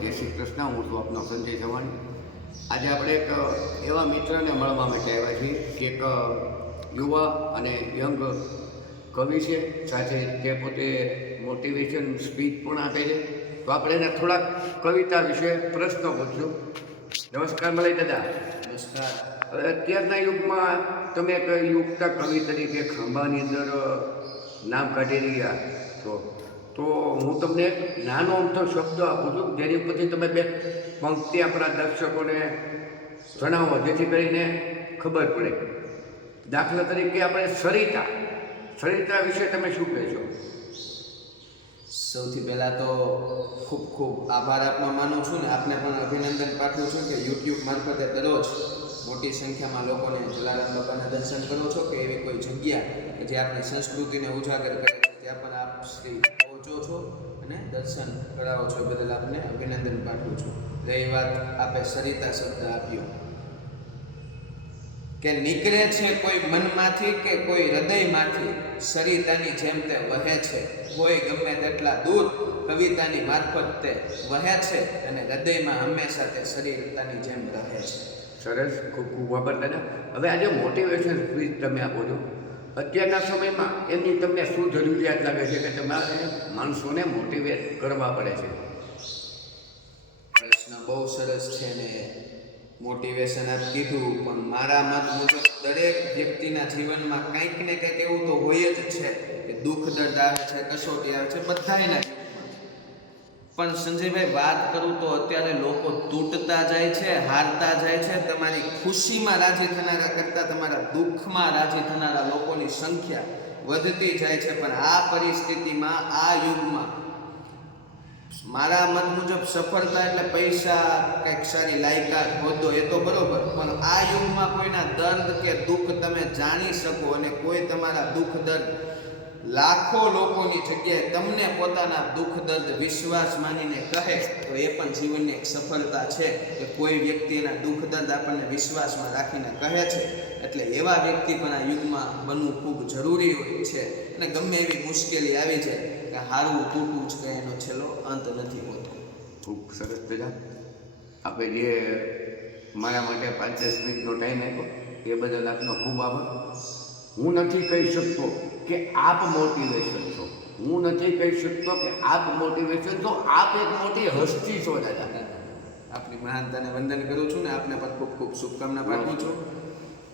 જય શ્રી કૃષ્ણ હું છું આપનો સંજય ચૌહાણ આજે આપણે એક એવા મિત્રને મળવા માટે આવ્યા છીએ કે એક યુવા અને યંગ કવિ છે. સાથે તે પોતે મોટિવેશન સ્પીચ પણ આપે છે. તો આપણે એને થોડાક કવિતા વિશે પ્રશ્નો પૂછશું. નમસ્કાર મળે દાદા. નમસ્કાર. હવે અત્યારના યુગમાં તમે એક યુગતા કવિ તરીકે ખંભાની અંદર નામ કાઢી રહ્યા છો. તો હું તમને એક નાનો અમથો શબ્દ આપું છું, જેની ઉપરથી તમે બે પંક્તિ આપણા દર્શકોને જણાવો, જેથી કરીને ખબર પડે. દાખલા તરીકે આપણે સરિતા સરિતા વિશે તમે શું કહેશો? સૌથી પહેલાં તો ખૂબ ખૂબ આભાર આપવા માનું છું ને આપને પણ અભિનંદન પાઠવું છું કે યુટ્યુબ મારફતે દરરોજ મોટી સંખ્યામાં લોકોને જલારામ બાપાના દર્શન કરો છો કે એવી કોઈ જગ્યા કે જે આપણી સંસ્કૃતિને ઉજાગર કરે ત્યાં પણ આપ શ્રી પહોંચો છો અને દર્શન કરાવો છો બદલ આપને અભિનંદન પાઠવું છું. રહી વાત આપે સરિતા શબ્દ આપ્યો. કે નીકળે છે કોઈ મનમાંથી કે કોઈ હૃદયમાંથી, સરિતાની જેમ તે વહે છે. કોઈ ગમે તેટલા દૂર કવિતાની મારફત તે વહે છે અને હૃદયમાં હંમેશા તે સરિતાની જેમ રહે છે. સરસ, ખૂબ ખૂબ આભાર દાદા. હવે આજે મોટિવેશન સ્પીચ તમે આપો છો. અત્યારના સમયમાં એની તમને શું જરૂરિયાત લાગે છે કે તમારે માણસોને મોટિવેટ કરવા પડે છે? પ્રશ્ન બહુ સરસ છે ને મોટિવેશન આપ કીધું, પણ મારા મત મુજબ દરેક વ્યક્તિના જીવનમાં કંઈક ને કંઈક એવું તો હોય જ છે કે દુઃખ દર્દ આવે છે, કસોટી આવે છે, બધાયના જીવનમાં પણ સંજયભાઈ, વાત કરું તો અત્યારે લોકો તૂટતા જાય છે, હારતા જાય છે, તમારી ખુશીમાં રાજી થનારા કરતાં તમારા દુઃખમાં રાજી થનારા લોકોની સંખ્યા વધતી જાય છે, પણ આ પરિસ્થિતિમાં, આ યુગમાં મારા મત મુજબ સફળતા એટલે પૈસા, કંઈક સારી લાયકાત, હોદ્દો, એ તો બરોબર, પણ આ યુગમાં કોઈના દર્દ કે દુઃખ તમે જાણી શકો અને કોઈ તમારા દુઃખ દર્દ લાખો લોકોની જગ્યાએ તમને પોતાના દુઃખ, દર્દ, વિશ્વાસ માનીને કહે, તો એ પણ જીવનની એક સફળતા છે કે કોઈ વ્યક્તિના દુઃખ, દર્દ આપણને વિશ્વાસમાં રાખીને કહે છે. એટલે એવા વ્યક્તિ પણ આ યુગમાં બનવું ખૂબ જરૂરી હોય છે. અને ગમે એવી મુશ્કેલી આવી જાય કે હારવું, તૂટવું જ કંઈ એનો છેલ્લો અંત નથી હોતો. ખૂબ સરસ પેલા આપણે જે મારા માટે પાંચ દસ મિનિટનો ટાઈમ આપ્યો, એ બદલ આપનો ખૂબ આભાર. હું નથી કહી શકતો કે આપ મોટિવેશન છો. હું નથી કહી શકતો કે આપ મોટિવેશન છો. આપ એક મોટી હસ્તી છો, દાદા. આપની મહાનતાને વંદન કરું છું ને આપને પણ ખૂબ ખૂબ શુભકામના પાઠવું છું.